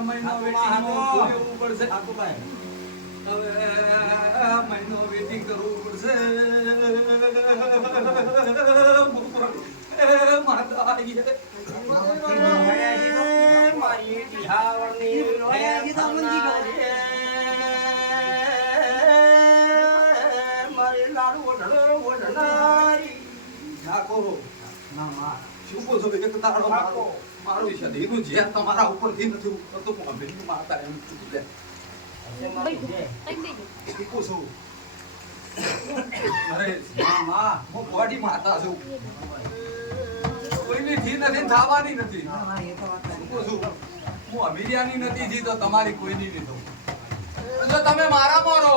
મહિનો વેટિંગ. શું કહો છો? એક દાડો મારો નથી. હું અમીરની માતા ધી નથી તમારી કોઈની થઉં. જો તમે મારા મારો.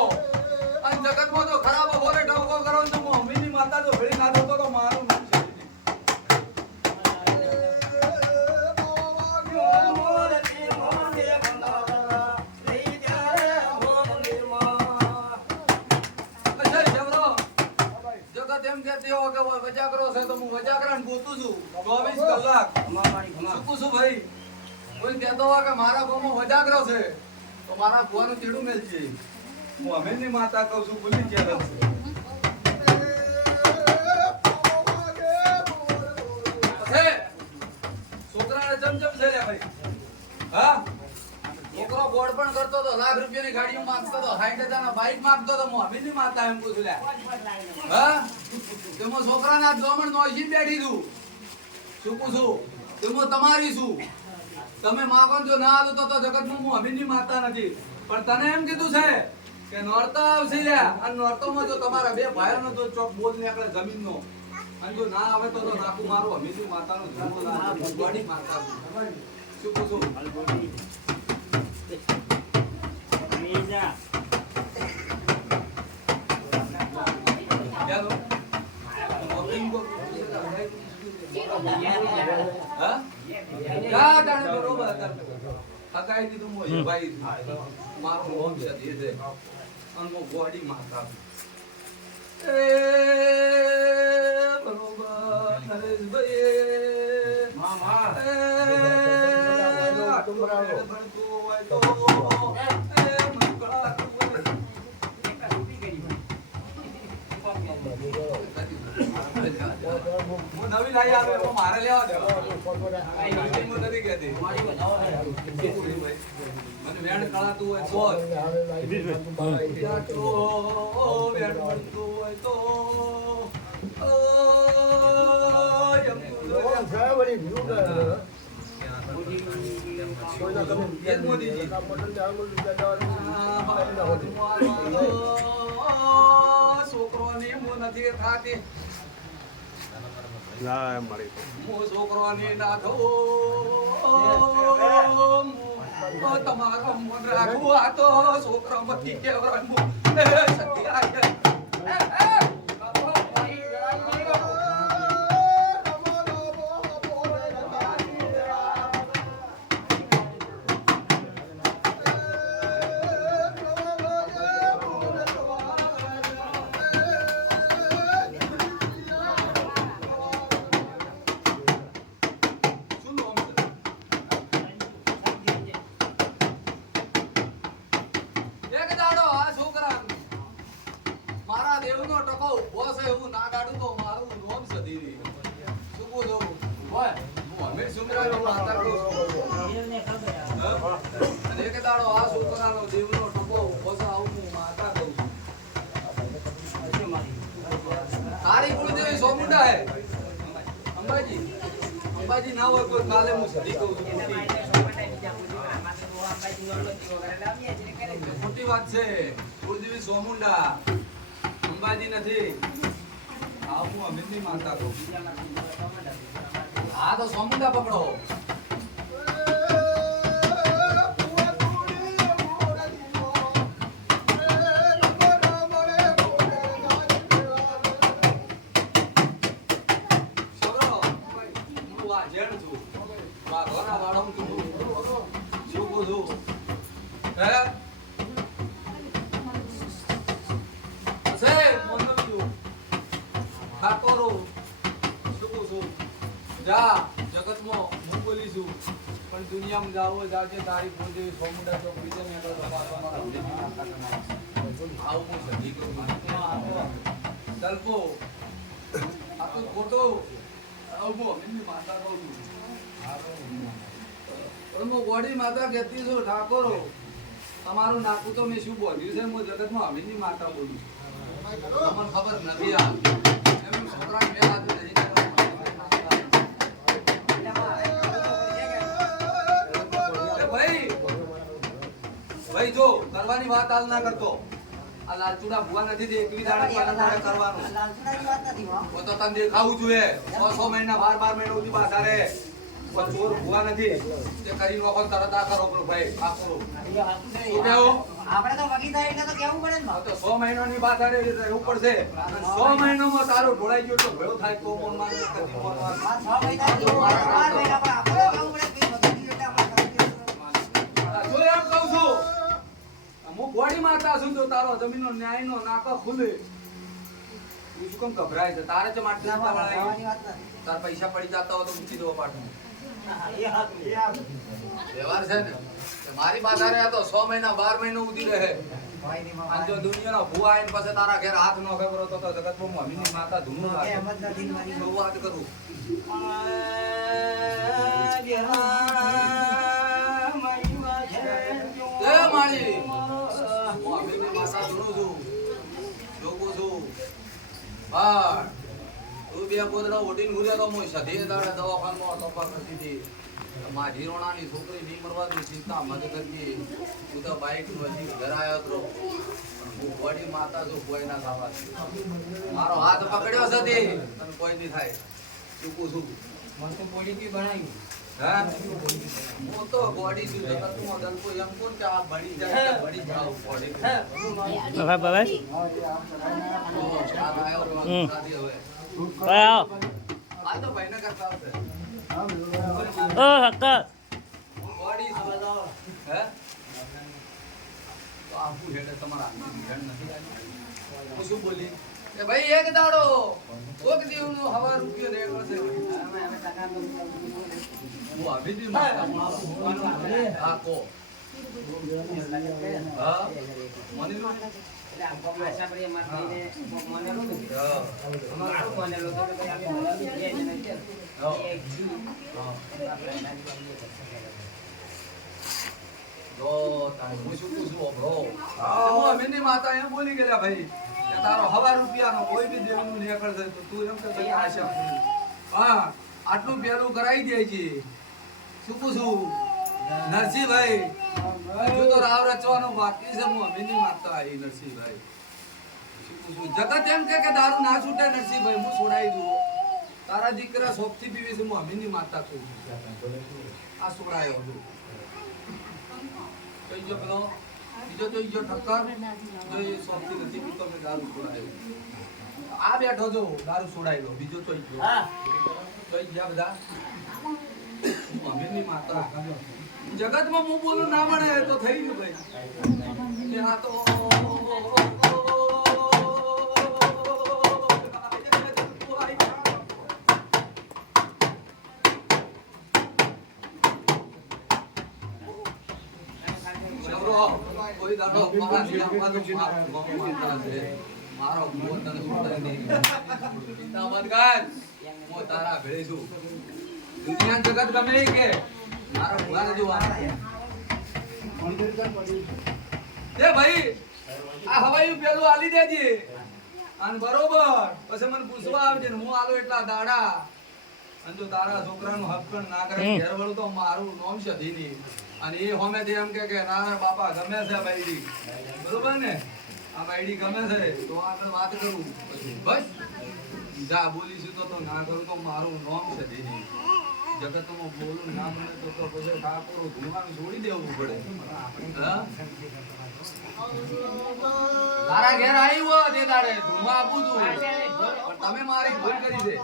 અને જગતમાં જો ખરાબ બોલે ઢવકો કરો તો હું અમીરની માતા તો ભેળી ના કલાક. ચૂકું છું ભાઈ? કોઈ કહેતો હોય કે મારા ગામમાં વજાગરો છે તો મારા ભુવાનું ચીડું મેલજે. હું અમીરની માતા કહું છું ભૂલી ગયા છે. છોકરાને ચમચમ છે લ્યા ભાઈ. હા? છોકરો બોર્ડ પણ કરતો તો લાખ રૂપિયાની ગાડીઓ માંગતો તો સાઈઠ હજારના બાઈક માંગતો તો અમીરની માતા એમ પૂછું લ્યા. હા? તેમાં છોકરાના દોમણ નોશી બેઠી છું શું પૂછું? તેમાં તમારી છું. તમે માગો જો ના આલું તો જગતમાં હું અમીરની માતા નથી. પણ તને એમ કીધું છે કે નોરતો આવશે લ્યા. અને નોરતોમાં જો તમારા બે ભાઈઓનો જો ચોક બોલ નીકળે જમીનનો. અને જો ના આવે તો તો નાખું મારું અમીરની માતાનો જન્મ ના માતા છું. શું પૂછું ચાલો વોકિંગ કો હા જા તાણે બરોબર તાણે. હકાઈ દીધું મોય ભાઈ મારો હોમ છે છે અને ગોડી એ બરોબર નરેશભાઈ મામા. તો એ મંગળાતું હોય. હું નવી લાવી આવ્યો એમાં મારે લેવા દે હું નથી કહેતી મને વેણ કળાતું હોય તો જ. ત્યાં તો વેણ મળતું હોય તો ઓય અમૃત યે મોદીજી. આ છોકરોની હું નથી થાતી. હું છોકરોની ના થઉં. તમારો મન રાખું આ તો છોકરો મથી કેવરાનું. અંબાજી. ખોટી વાત છે. કુળદેવી સોમુંડા. અંબાજી નથી. આવું હું અમીરની માતા કહું હા તો સોમુંડા પકડો. માતા કહું છું. હું ગોડી કહેતી છું, ઠાકોરો. તમારું નાકું તો મેં શું બોલ્યું છે? હું જગતમાં અમીનની માતા બોલું છું. મને ખબર નથી આ. એમ છોકરાને બે ભાઈ જો કરવાની વાત હાલ ના કરતો. આ લાલચુડા ભૂવા નથી તે એકવી દાડા પાલન તારે કરવાનું. હું. તો તને દેખાવું જોઈએ સો સો મહિના બાર બાર મહિના સુધી પાછા રે પણ ચોર ભૂવા નથી. તે કરી નોખો ને તરત આ કરો પેલો ભાઈ આ કરો? આપણે તો વગી થાય એટલે તો કેવું પડે ને તો સો મહિનાની વાત આરે રહેવું પડશે. અને સો મહિનામાં તારો ઢોળાઈ ગયો તો ભેળો થાય તો કોણ માન કદી મોન માન. મહિના મહિના પણ આપણે તો કેવું પડે કે વગી એટલે આપણે કરી દઈશું. જો એમ કહું છું હું ગોળી માતા છું તો તારો જમીનનો ન્યાયનો નાકો ખુલે. તું શું કેમ ગભરાય છે? તારે જ માટલા વાળા. તાર પૈસા પડી જતા હોય તો મૂકી દો હાથ. વ્યવહાર છે ને? મારી પાસે રહ્યા તો સો મહિના બાર મહિનો ઉધી રહે. જો દુનિયાનો ભૂવા આઈને પછી તારા ઘેર હાથ નો ખબર હતો તો જગતમાં મમ્મીની માતા ધૂનું લાગે જ મારી. વાત કરું માળી મમ્મીની માતા ધૂનું છું જોગું છું પણ તું બે ગોદડા ઓઢીને ઉડ્યો તો હું સધી દાડે દવાખાનામાં તપાસ કરતી મા રોણાની છોકરી નીકળવાની ચિંતા મત કરતી હું તો બાઈકનું હજી ઘર આવ્યો હું બોડી માતા છું, કોઈ ના થવા મારો હાથ પકડ્યો છે અને કોઈ નહીં થાય. ચૂકું છું મને તો બનાવ્યું. હા હું તો બોડી છું જગતમાં દલકો એમ કોણ કે આ બળી જાય કે બળી જાવ બોડી બરાબર બરાબર તો ચાલ આવ્યો તો હમ. શાદી હવે આવ આ તો ભાઈને કરતા આવશે ઓ હક્કર બોડી છું હે તો આપું કે ભાઈ એક દાડો કોક દીવનો હવા રૂપિયો ટકા તો હું આવી દી હા કો ને. પૂછું અમીની માતા એમ બોલી ગયા ભાઈ તારો હવા રૂપિયાનો કોઈ બી દેવનું નીકળશે તો તું એમ કે ભાઈ આશા હા, આટલું પેલું કરાવી દે છે. શું પૂછું? નરસિંહભાઈ, હજુ તો રાવ રચવાનું બાકી છે, હું અમીની માતા આવી નરસિંહભાઈ. જગત એમ કે દારૂ ના છૂટે નરસિંહભાઈ, હું છોડાવી દઉં. તારા દીકરા શોખથી પીવી છે, હું અમીની માતા મારતા છું. આ છોડાયો કઈ જો પેલો? બીજો ઠક્કર જો એ નથી પીતો મેં દારૂ છોડાયો. આ બેઠો જો દારૂ છોડાઈ લો બીજો તો ઈ ગયો હા. તો ગયા બધા. અમીરની માતા જગતમાં હું બોલું ના મળે તો થઈ ગયું ભાઈ. આ તો છોકરો, કોઈ દાડો મારાથી આપવાનો ભાઈ આ હવાઈનું પેલું આલી બરોબર પછી મને પૂછવા આવજે હું આલો એટલા દાડા અને જો તારા છોકરાનું ના કરે તો મારું નામ છે. અને એ હોમેથી એમ કે, ના, બાપા, ગમે છે બાયડી બરોબર ને? આ બાયડી ગમે છે, તો આગળ વાત કરું. બસ. જા બોલીશું તો તો ના કરું તો મારું નામ છે ધીની જગતમાં બોલું ના મળે તો તો પછી ઠાકોરો ધૂણવાનું છોડી દેવું પડે. તારા ઘેર આવ્યો તે દાડે ધૂણવા આપું પણ તમે મારી ભૂલ કરી છે.